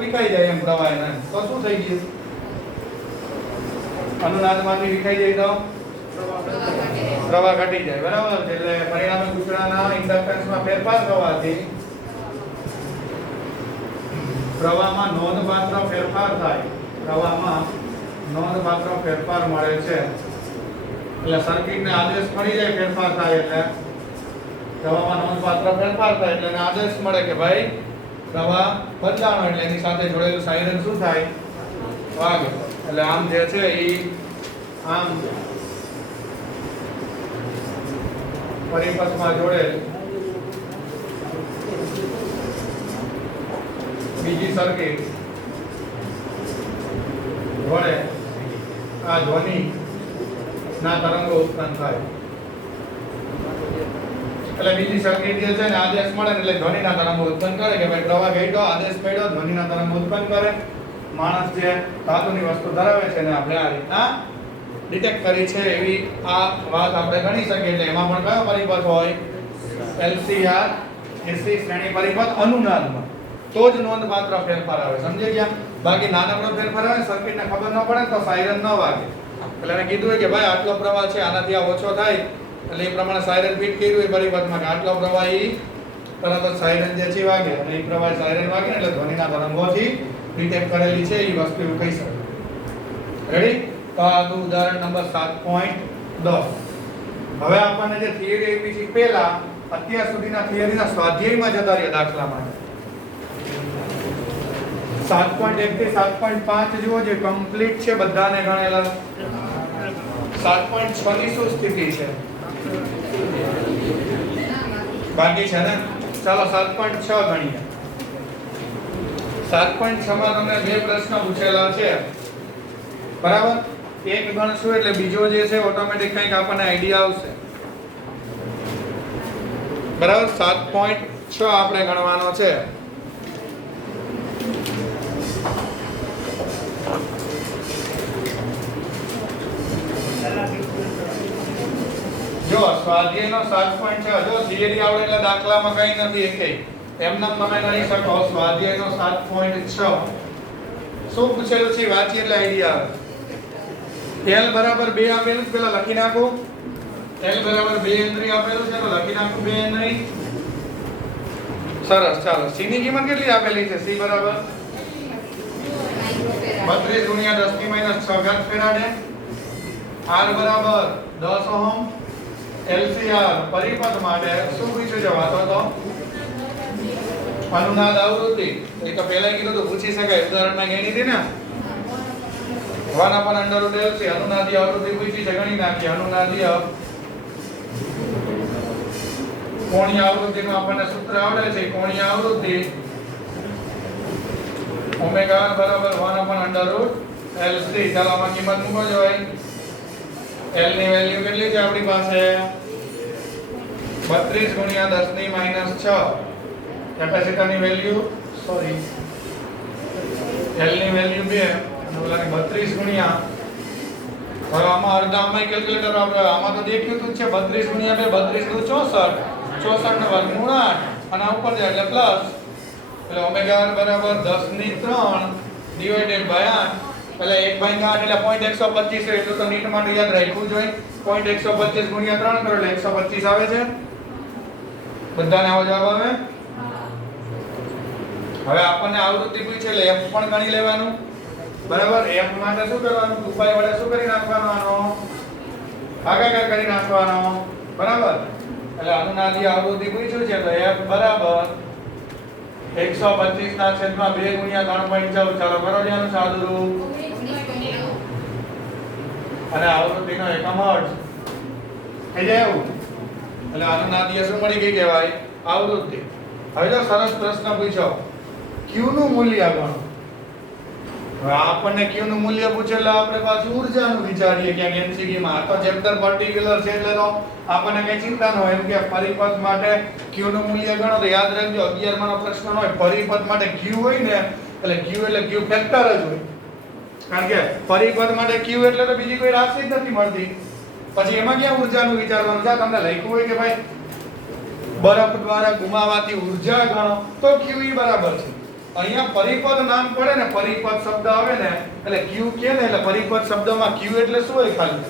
વિખાઈ જાય એમ પ્રવાહ એને. તો શું થઈ ગયું? અનુનાદમાંથી વિખાઈ જાય તો પ્રવાહ ઘટી જાય. બરાબર? એટલે પરિણામે ગુચડાના ઇન્ડક્ટન્સમાં ફેરફાર થવાથી પ્રવાહમાં નોંધપાત્ર ફેરફાર થાય. પ્રવાહમાં નોંધપાત્ર ફેરફાર મળે છે. એટલે સર્કિટને આદેશ મળી જાય ફેરફાર થાય એટલે પ્રવાહમાં નોંધપાત્ર ફેરફાર થાય એટલે એને આદેશ મળે કે ભાઈ પ્રવાહ બદલાણો, એટલે એની સાથે જોડેલું સાયરન શું થાય? વાગે. એટલે આમ જે છે ઈ આમ પરિપથમાં જોડેલ બીજી સર્કિટ વડે આ ધ્વનિ ના તરંગો ઉત્પન્ન થાય. એટલે બીજી સર્કિટ જે છે ને આદેશ મળે એટલે ધ્વનિના તરંગો ઉત્પન્ન કરે કે ભાઈ પ્રવાહ ગયો, આદેશ પડ્યો, ધ્વનિના તરંગો ઉત્પન્ન કરે. માણસ જે ધાતુની વસ્તુ ધરાવે છે ને આપણે આ રીતના ડિટેક્ટ કરી છે એવી આ વાત આપણે ગણી શકીએ. એટલે એમાં પણ કયો પરિપથ હોય? LCR AC શ્રેણી પરિપથ અનુનાદમાં તો જ નોંધપાત્ર ફેરફાર આવે. સમજી ગયા? બાકી નાનકડો ફેરફાર આવે સર્કિટને ખબર ન પડે તો સાયરન ન વાગે. એટલે મેં કીધું કે ભાઈ આટલો પ્રવાહ છે, આનાથી આ ઓછો થાય એટલે એ પ્રમાણે સાયરન ફિટ કર્યું એ પરિપથમાં કે આટલો પ્રવાહ ઈ તરત જ સાયરન જે છે વાગે અને એ પ્રવાહ સાયરન વાગે એટલે ધ્વનિના તરંગોથી ડિટેક્ટ કરેલી છે એ વસ્તુ એવું કહી શકાય. રેડી? તો આ હતું ઉદાહરણ નંબર 7.10. હવે આપણને જે થિયરી આપી છે પહેલા અત્યાર સુધીના થિયરીના સ્વાધ્યાયમાં જતા રહ્યા દાખલા માટે 7.1 થી 7.5 જુઓ જે કમ્પ્લીટ છે બધાને ગણેલા. 7.6 ની શું સ્થિતિ છે? બાકી છે ને? ચાલો 7.6 ગણીએ. 7.6 માં તમને બે પ્રશ્ન પૂછેલા છે. બરાબર? એક ગણશું એટલે બીજો જે છે ઓટોમેટિક કંઈક આપણને આઈડિયા આવશે. બરાબર? 7.6 આપણે ગણવાનો છે. જો સ્વાધ્યાયનો 7.6 જો થિયરી આવડે એટલે દાખલામાં કઈ નથી એકેય. એમને તમે ગણી શકો. સ્વાધ્યાયનો 7.6 શું પૂછેલું છે વાંચી એટલે આઈડિયા આવે. L બરાબર 2 આપેલું છે, પેલા લખી નાખો. L બરાબર 2 હેનરી આપેલું છે તો લખી નાખો 2 હેનરી. સરસ. ચાલો C ની કિંમત કેટલી આપેલી છે? C બરાબર 32 ગુણ્યા 10 ની માઈનસ 6 ઘાત ફેરાડે R બરાબર 10 ઓહમ LCR પરિપથ માટે શું પૂછ્યું છે વાતો તો અનુનાદ આવૃત્તિ એ તો પહેલા કીધું તો પૂછી શકાય ઉદાહરણમાં ગણી હતી ને 1/√LC અનુનાદી આવૃત્તિ પૂછી છે ગણી નાખી અનુનાદીય કોણીય આવૃત્તિનું આપણને સૂત્ર આવડે છે કોણીય આવૃત્તિ ઓમેગા બરાબર 1/√LC ચાલો આમાં કિંમત મૂકો જોઈ L ની વેલ્યુ કેટલી છે આપણી પાસે 32 ગુણ્યા 10 ની માઈનસ 6 કેપેસિટરની વેલ્યુ સોરી L ની વેલ્યુ 2 અને ઓલાની 32 ગુણ્યા હવે આમાં અડધામાં કેલ્ક્યુલેટર આપણે આમાં તો દેખ્યું તું છે 32 ગુણ્યા 2 32 નું 64 64 નો વર્ગમૂળ 8 અને ઉપર જાય એટલે પ્લસ એટલે ઓમેગા બરાબર 10 ની 3 ડિવાઇડેડ બાય 8 એટલે 1/8 એટલે 0.125 એટલું તો નીટ માટે યાદ રાખવું જોઈએ 0.125 ગુણ્યા 3 કરો એટલે 125 આવે છે બધાને આવો જવાબ આવે હવે આપણને આવૃત્તિ પૂછે એટલે f પણ ગણી લેવાનું બરાબર f માટે શું કરવાનું 2π વડે શું કરી નાખવાનો આનો ભાગાકાર કરી નાખવાનો બરાબર એટલે અનુનાદી આવૃત્તિ પૂછ્યું છે તો f બરાબર 125 ના છેદમાં 2 ગુણ્યા 3.14 ચાલો કરો જેનું સાદું રૂપ અને આવૃત્તિનો એકમ હર્ટ્ઝ થઈ જાય એવું એટલે અનુનાદીય શું મળી ગઈ કહેવાય આવૃત્તિ હવે જો સરસ પ્રશ્ન પૂછ્યો q નું મૂલ્ય ગણો હવે આપણને q નું મૂલ્ય પૂછેલા આપણે પાછું ઊર્જાનું વિચારીએ ક્યાંક MCQ માં તો ચેપ્ટર પર્ટિક્યુલર છે એટલે તો આપણને કઈ ચિંતા ન હોય એમ કે પરિપથ માટે q નું મૂલ્ય ગણો તો યાદ રાખજો 11 માનો પ્રશ્ન ન હોય પરિપથ માટે q હોય ને એટલે q એટલે q ફેક્ટર જ હોય કારણ કે પરિપથ માટે q એટલે તો બીજી કોઈ રાશિ જ નથી મળતી પછી એમાં ક્યાં ઊર્જાનું વિચારવાનું છે તમને લખ્યું હોય કે ભાઈ બરફ દ્વારા ગુમાવાતી ઊર્જા ગણો તો q બરાબર છે અહીંયા પરિપથ નામ પડે ને પરિપથ શબ્દ આવે ને એટલે q કે ને એટલે પરિપથ શબ્દમાં q એટલે શું હોય ખાલી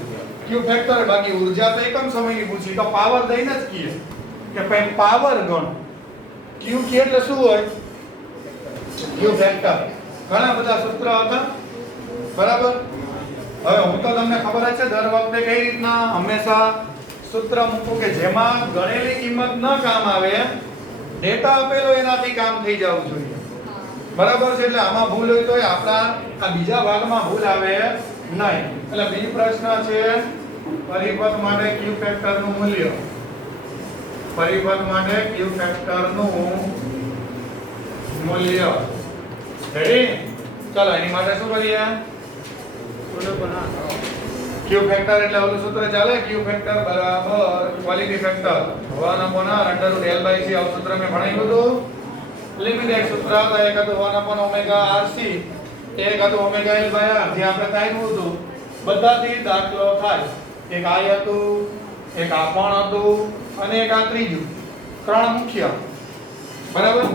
q ફેક્ટર બાકી ઊર્જા તો એકમ સમયની પૂછી તો પાવર દઈને જ કીએ કે ભાઈ પાવર ગણો q કે એટલે શું હોય q ફેક્ટર ઘણા બધા સૂત્ર હતા બરાબર હવે હું તો તમને ખબર જ છે દર વખતે કઈ રીતના હંમેશા સૂત્ર મૂકું કે જેમાં ગણેલી કિંમત ન કામ આવે ડેટા આપેલો એનાથી કામ થઈ જવું જોઈએ બરાબર છે એટલે આમાં ભૂલ હોય તો આપણા આ બીજા ભાગમાં ભૂલ આવે નહીં એટલે બીજો પ્રશ્ન છે પરિપથ માટે q ફેક્ટર નું મૂલ્ય પરિપથ માટે q ફેક્ટર નું મૂલ્ય રેડી ચાલો એની માટે શું કરીએ q ફેક્ટર એટલે ઓલું સૂત્ર ચાલે q ફેક્ટર બરાબર ક્વોલિટી ફેક્ટર 1/√L/C આ સૂત્ર મેં ભણાવ્યું હતું લિમિટ એક સૂત્ર હતા એક હતું 1/ωRC એક હતું ωL/R જે આપણે કાઢ્યું હતું બધાથી દાખલો થાય એક આ હતું એક આ પણ હતું અને એક આ ત્રીજું ત્રણ મુખ્ય બરાબર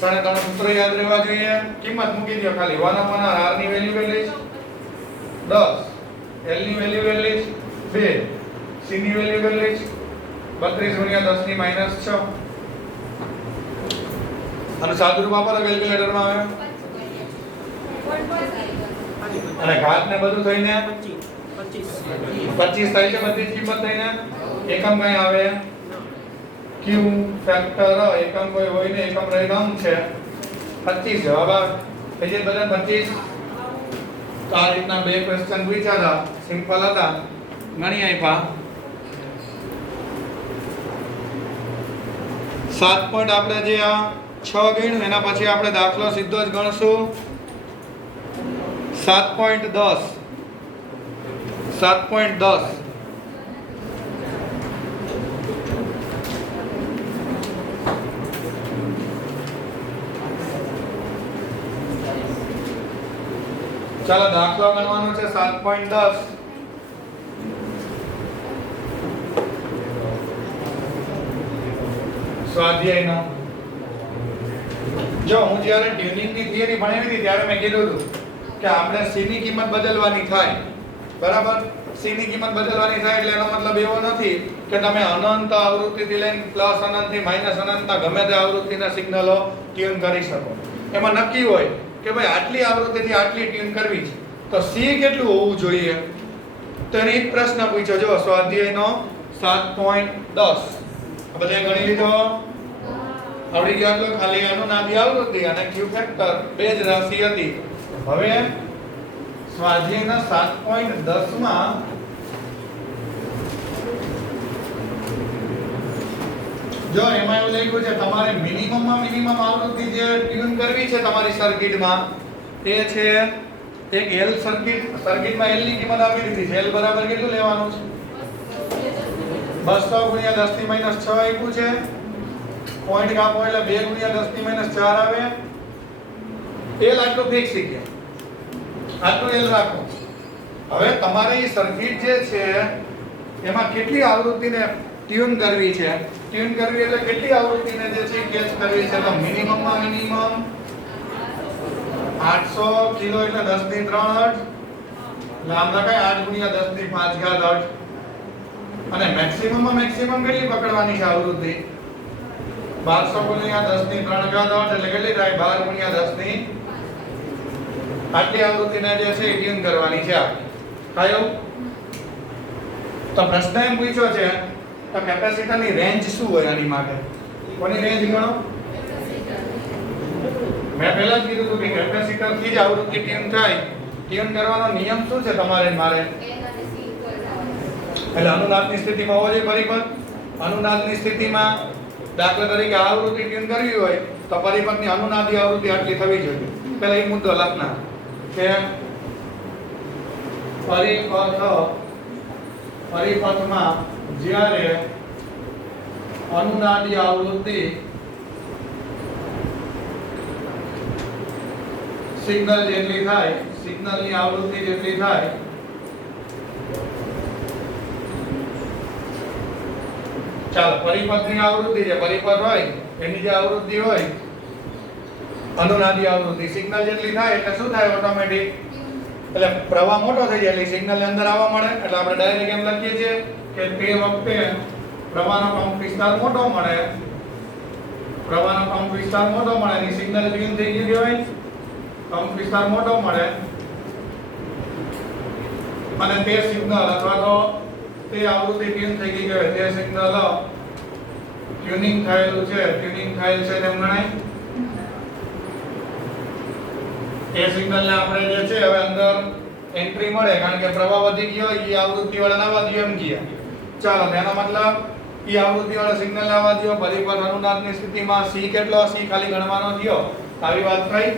ત્રણ સૂત્ર યાદ રહેવા જોઈએ કિંમત મૂકી દો ખાલી 1/R ની વેલ્યુ કેટલી છે 10 L ની વેલ્યુ કેટલી છે 2 C ની વેલ્યુ કેટલી છે 32 ગુણ્યા 10 ની માઈનસ 6 અને સાદુરૂપ વાપરો કેલ્ક્યુલેટરમાં આવે અને ઘાત ને બધું થઈને 25 થાય છે બધી કિંમત થઈને એકમ કઈ આવે q ફેક્ટર એકમ કોઈ હોય ને એકમ રહી નામ છે 25 જવાબ આવે થઈ જાય બધા 25 તો આ રીતના બે ક્વેશ્ચન પૂછ્યા હતા સિમ્પલ હતા ગણી આપ્યા 7 પોઈન્ટ આપણે જે આ 6 ગણ્યું એના પછી આપણે દાખલો સીધો જ ગણશું 7.10 ચાલો દાખલો ગણવાનો છે 7.10 સ્વાધ્યાયનો જો હું જ્યારે ટ્યુનિંગની થિયરી ભણાવી હતી ત્યારે મેં કીધું હતું કે આપણે c ની કિંમત બદલવાની થાય બરાબર c ની કિંમત બદલવાની થાય એટલે એનો મતલબ એવો નથી કે તમે અનંત આવૃત્તિથી લઈને પ્લસ અનંત થી માઈનસ અનંત ગમે તે આવૃત્તિના સિગ્નલો ટ્યુન કરી શકો એમાં નક્કી હોય કે ભાઈ આટલી આવૃત્તિથી આટલી ટ્યુન કરવી છે તો સી કેટલું હોવું જોઈએ તો એને એક પ્રશ્ન પૂછ્યો જો સ્વાધ્યાયનો 7.10 બધાએ ગણી લીધો આવડી ગયો તો ખાલી અનુનાદી આવૃત્તિ અને ક્યુ ફેક્ટર બે જ રાશિ હતી હવે સ્વાધ્યાયના 7.10 માં જો એમાં એવું લખ્યું છે તમારે મિનિમમ આવૃત્તિ જે ટ્યુન કરવી છે તમારી સર્કિટમાં એ છે એક L સર્કિટમાં L ની કિંમત આપી દીધી છે L બરાબર કેટલું લેવાનું છે 200 × 10 - 6 આપ્યું છે પોઈન્ટ કાપો એટલે 2 × 10 - 4 આવે L આટલું ફિક્સ થઈ ગયા આટલું L રાખો હવે તમારે એ સર્કિટ જે છે એમાં કેટલી આવૃત્તિને ટ્યુન કરવી છે ટ્યુન કરવી એટલે કેટલી આવૃત્તિને જે છે કેચ કરવી છે તો મિનિમમ 800 કિલો એટલે 10 ની 3 હર્ટ્ઝ નામ લખાય 8 × 10 ની 5 ઘાત હર્ટ્ઝ અને મેક્સિમમ કેટલી પકડવાની છે આવૃત્તિ 1200 × 10 ની 3 ઘાત હર્ટ્ઝ એટલે કેટલી થાય 12 × 10 ની આટલી આવૃત્તિને જે છે ટ્યુન કરવાની છે થાય તો પ્રશ્ન એમ પૂછ્યો છે તો કેપેસિટરની રેન્જ શું હોય આની માટે કોની રેન્જ ગણો મેં પહેલા જ કીધું હતું કે કેપેસિટર થી જ આવૃત્તિ ટ્યુન થાય ટ્યુન કરવાનો નિયમ શું છે તમારે મારે એટલે અનુનાદની સ્થિતિમાં હોવો જોઈએ પરિપથ અનુનાદની સ્થિતિમાં દાખલા તરીકે આવૃત્તિ ટ્યુન કરવી હોય તો પરિપથની અનુનાદી આવૃત્તિ આટલી થવી જોઈએ પહેલા એક મુદ્દો લખના કે પરિપથમાં જ્યારે અનુનાદી આવૃત્તિ સિગ્નલ જેટલી થાય સિગ્નલની આવૃત્તિ જેટલી થાય ચાલો પરિપથની આવૃત્તિ જે પરિપથ હોય એની જે આવૃત્તિ હોય અનુનાદી આવૃત્તિ સિગ્નલ જેટલી થાય એટલે શું થાય ઓટોમેટિક એટલે પ્રવાહ મોટો થઈ જાય એટલે સિગ્નલ ની અંદર આવવા મળે એટલે આપણે ડાયરેક્ટ એમ લખીએ છીએ કે તે વખતે પ્રવાહનો પંપ વિસ્તાર મોટો મળે પ્રવાહનો પંપ વિસ્તાર મોટો મળે એની સિગ્નલ ટ્યુન થઈ ગઈ હોય પંપ વિસ્તાર મોટો મળે અને તે સિગ્નલ અથવા તો તે આવૃત્તિ ટ્યુન થઈ ગઈ હોય તે સિગ્નલ ટ્યુનિંગ થયેલું છે ટ્યુનિંગ થયેલ છે તેમ ગણાય એ સિગ્નલને આપણે જે છે હવે અંદર એન્ટ્રી મળે કારણ કે પ્રવાહ વધી ગયો એ આવૃત્તિ વાળા નવા દયો એમ ગયા ચાલો તેનો મતલબ એ આવૃત્તિ વાળા સિગ્નલ આવવા દયો પરિપથ અનુનાદની સ્થિતિમાં c કેટલો c ખાલી ગણવાનો થયો આવી વાત થઈ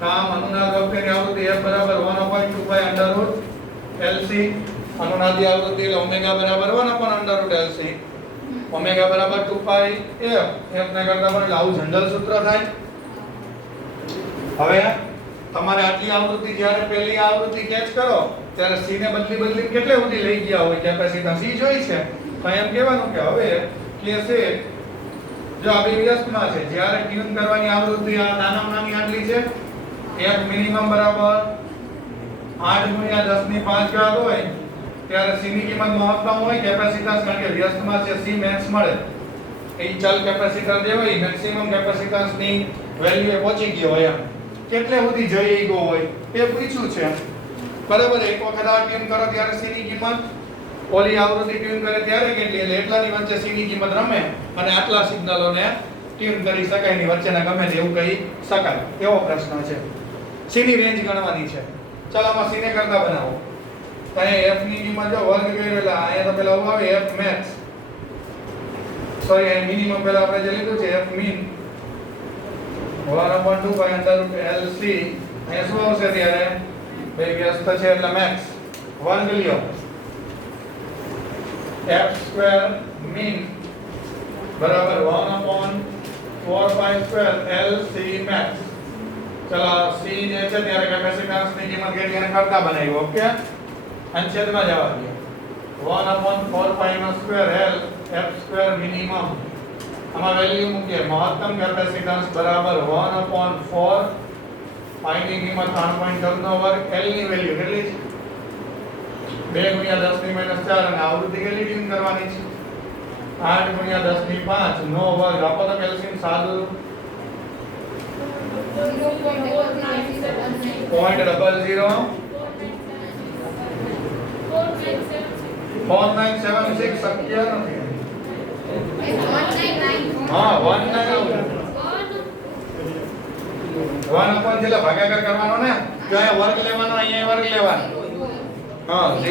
કામ અનુનાદ વખતેની આવૃત્તિ f બરાબર 1/2π √ LC અનુનાદી આવૃત્તિ એટલે ઓમેગા બરાબર 1/√LC ઓમેગા બરાબર 2π f ને કરતા પણ આવું જનરલ સૂત્ર થાય હવે તમારે આટલી આવૃત્તિ જ્યારે પહેલી આવૃત્તિ કેચ કરો ત્યારે c ને બદલી કેટલે સુધી લઈ ગયા હોય કેપેસિટર c જોઈ છે તો એમ કહેવાનું કે હવે કે છે જો આ બે વ્યસ્તમાં છે જ્યારે ટ્યુન કરવાની આવૃત્તિ આ નાનામાં નાની આટલી છે f મિનિમમ બરાબર 8 × 10 ની 5 ઘાત હોય ત્યારે c ની કિંમત મહત્તમ હોય કેપેસિટન્સ કારણ કે વ્યસ્તમાં છે c મેક્સ મળે એ ચલ કેપેસિટર જે હોય મેક્સિમમ કેપેસિટન્સ ની વેલ્યુ એ પહોંચી ગયો હોય એમ કેટલે સુધી જઈ ગયો હોય એ પૂછ્યું છે બરાબર એક વખત આ ટ્યુન કરો ત્યારે c ની કિંમત ઓલી આવૃત્તિ ટ્યુન કરે ત્યારે કેટલી એટલે એટલાની વચ્ચે c ની કિંમત રમે અને આટલા સિગ્નલોને ટ્યુન કરી શકાય ની વચ્ચેના ગમે તે એવું કહી શકાય એવો પ્રશ્ન છે c ની રેન્જ ગણવાની છે ચાલો આમાં c ને કરતા બનાવો તો અહીંયા f ની કિંમત જો વર્ગ કર્યો એટલે અહીંયા તો પેલા આવું આવે f max સોરી અહીં મિનિમમ પેલા આપણે જે લીધું છે f min 1/2π √LC અહીંયા શું આવશે ત્યારે બે વ્યસ્ત છે એટલે મેક્સ વર્ગ લ્યો f² min બરાબર 1/4π² LC max ચલો c જે છે ત્યારે કેપેસિટન્સ ની કિંમત કેટલી એને કરતા બનાવ્યું ઓકે અંશેદમાં જવા દો 1/4π² L f² મિનિમમ આમાં વેલ્યુ મૂકીએ મહત્તમ કેપેસિટન્સ બરાબર 1/4 પાઈ ની કિંમત 3.14 નો વર્ગ L ની વેલ્યુ કેટલી છે 2 × 10 ની -4 અને આવૃત્તિ કેટલી ટ્યુન કરવાની છે 8 × 10 ની 5 નો વર્ગ આપો તો કેલ્શિયમ સાદું 2 .00 4976 શક્ય નથી. હા 19 1 upon છેલ્લે ભાગાકાર કરવાનો ને તો અહીંયા વર્ગ લેવાનો, અહીંયા વર્ગ લેવાનો. હા 0.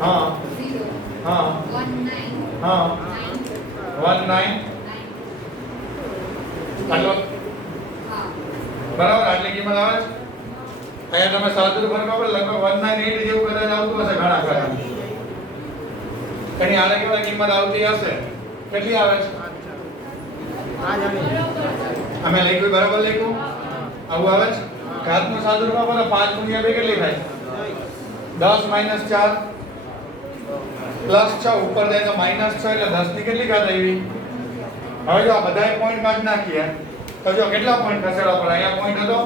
હા હા હા 19 આટલો બરાબર આટલી કિંમત આવે છે. અહીંયા તમે સાદુરૂપ ભરવા પર લગભગ 198 જેવું કદાચ આવતું હશે ઘણા ખરા. એની આને કેવા કિંમત આવતી હશે કેટલી આવે છે? અમે લખ્યું બરાબર લખ્યું આવું આવે છે. ઘાતનું સાદુરૂપ પર 5 ગુણ્યા 2 કેટલી થાય? 10 - 4 +6 ઉપર જાય તો -6 એટલે 10 ની કેટલી ઘાત આવી? હવે જો આ બધાય પોઈન્ટ કાઢી નાખીએ તો જો કેટલા પોઈન્ટ ખસેડવા પડે? અહીંયા પોઈન્ટ હતો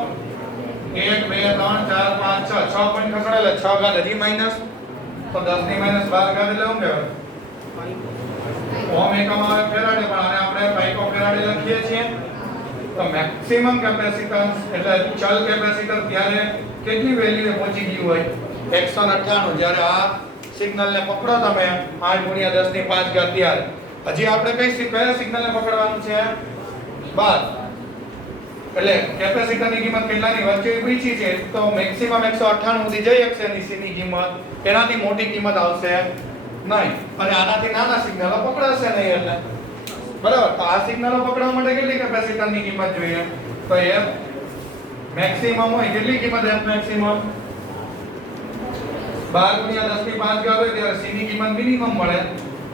1 2 3 4 5 6 6 પોઈન્ટ ખસેડે એટલે 6 ઘાત હજી માઈનસ તો 10 ની -12 ઘાત એટલે શું કહેવાય? ઓમ એકમ આવે ફેરાડે પણ આને આપણે પાઇકો ફેરાડે લખીએ છીએ. તો મેક્સિમમ કેપેસિટન્સ એટલે ચલ કેપેસિટર ત્યારે કેટલી વેલ્યુએ પહોંચી ગયું હોય? 198. જ્યારે આ સિગ્નલને પકડો તમે 8 × 10 ની 5 ઘાત ત્યારે હજી આપણે કયા સિગ્નલને પકડવાનું છે? 12. એટલે કેપેસિટરની કિંમત કેટલાની વચ્ચે પૂછી છે તો મેક્સિમમ 198 સુધી જઈ શકશે ની સી ની કિંમત. એનાથી મોટી કિંમત આવશે નહીં અને આનાથી નાના સિગ્નલો પકડાશે નહીં એટલે બરાબર. તો આ સિગ્નલો પકડવા માટે કેટલી કેપેસિટરની કિંમત જોઈએ? તો એ મેક્સિમમ હોય કેટલી કિંમત? એફ મેક્સિમમ 12 × 10 ની 5 ઘાત હોય ત્યારે સી ની કિંમત મિનિમમ મળે.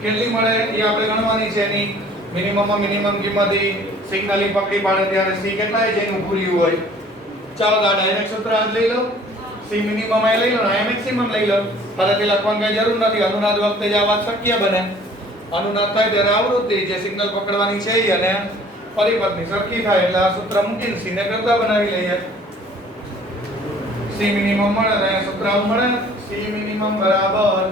કેટલી મળે એ આપણે ગણવાની છે. એની મિનિમમ કિંમત ઈ સિગ્નલ ઈ પકડી પાડે ત્યારે સી કેટલાય છે એનું પૂર્યું હોય. ચાલો આ ડાયરેક્ટ સૂત્ર આજ લઈ લો. સી મિનિમમ આ લઈ લો ને આ મેક્સિમમ લઈ લો. ફરીથી લખવાની કઈ જરૂર નથી. અનુનાદ વખતે જ આ વાત શક્ય બને. અનુનાદ થાય ત્યારે આવૃત્તિ જે સિગ્નલ પકડવાની છે ઈ અને પરિપથની સરખી થાય એટલે આ સૂત્ર મૂકીને સી ને કરતા બનાવી લઈએ. સી મિનિમમ મળે તો અહીંયા સૂત્ર આવું મળે. સી મિનિમમ બરાબર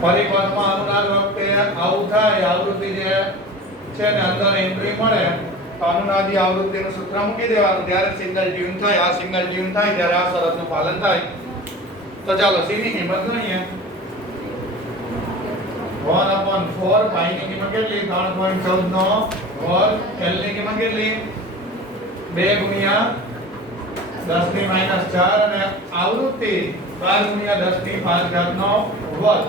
પરિપથમાં અનુનાદ વખતે આવું થાય આવૃત્તિ જે છે ને અંદર એન્ટ્રી મળે તો અનુનાદી આવૃત્તિનું સૂત્ર મૂકી દેવાનું. ત્યારે સિગ્નલ ટ્યુન થાય. આ સિગ્નલ ટ્યુન થાય ત્યારે આ શરતનું પાલન થાય. તો ચાલો સી ની કિંમત ગણીએ. 1/4 પાઈ ની કિંમત કેટલી? 3.14 નો વર્ગ. એલ ની કિંમત કેટલી? 2 × 10 ની -4 અને આવૃત્તિ 12 × 10 ની 5 ઘાત નો વર્ગ.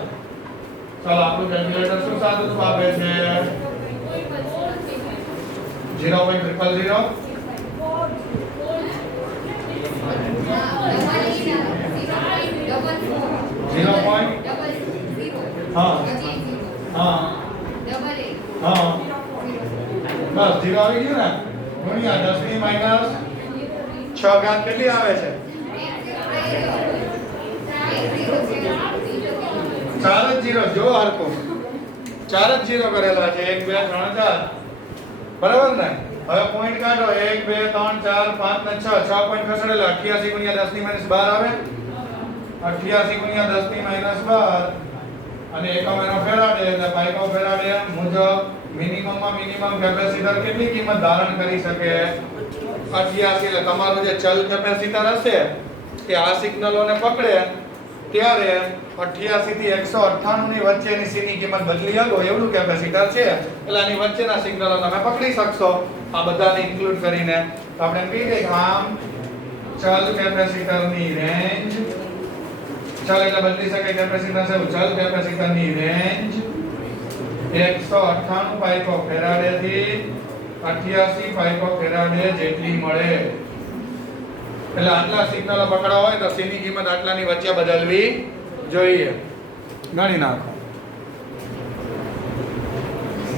ચાલો આપણું કેલ્ક્યુલેટર શું સાદુરૂપ આપે છે? 0.000 હા હા હા બસ 0 આવી ગયું ને ગુણ્યા 10 ની -6 ઘાત કેટલી આવે છે? 4 જ 0 જો હરકો 4 જ 0 કરેલા છે 1 2 3 4 બરાબર ને. હવે પોઈન્ટ કાઢો 1 2 3 4 5 ને 6 6 પોઈન્ટ ખસેડેલા 88 × 10 ની -12 આવે. 88 × 10 ની -12 અને એકમ એનો ફેરાડે એટલે પાઇકો ફેરાડે મુજબ મિનિમમમાં મિનિમમ કેપેસિટર કેટલી કિંમત ધારણ કરી શકે? 88. એટલે તમારું જે ચલ કેપેસિટર હશે એ આ સિગ્નલોને પકડે ત્યારે 88 થી 198 ની વચ્ચેની સી ની કિંમત બદલી શકો એવડું કેપેસિટર છે. એટલે આની વચ્ચેના સિગ્નલો તમે પકડી શકશો આ બધાને ઇન્ક્લુડ કરીને. આપણે એમ કહીએ કે આમ ચલ કેપેસિટરની રેન્જ ચલ એટલે બદલી શકાય કેપેસિટર છે. ચલ કેપેસિટરની રેન્જ 198 પાઇકો ફેરાડે થી 88 પાઇકો ફેરાડે જેટલી મળે. એટલે આટલા સિગ્નલો પકડવા હોય તો સી ની કિંમત આટલાની વચ્ચે બદલવી જોઈએ. ગણી નાખો.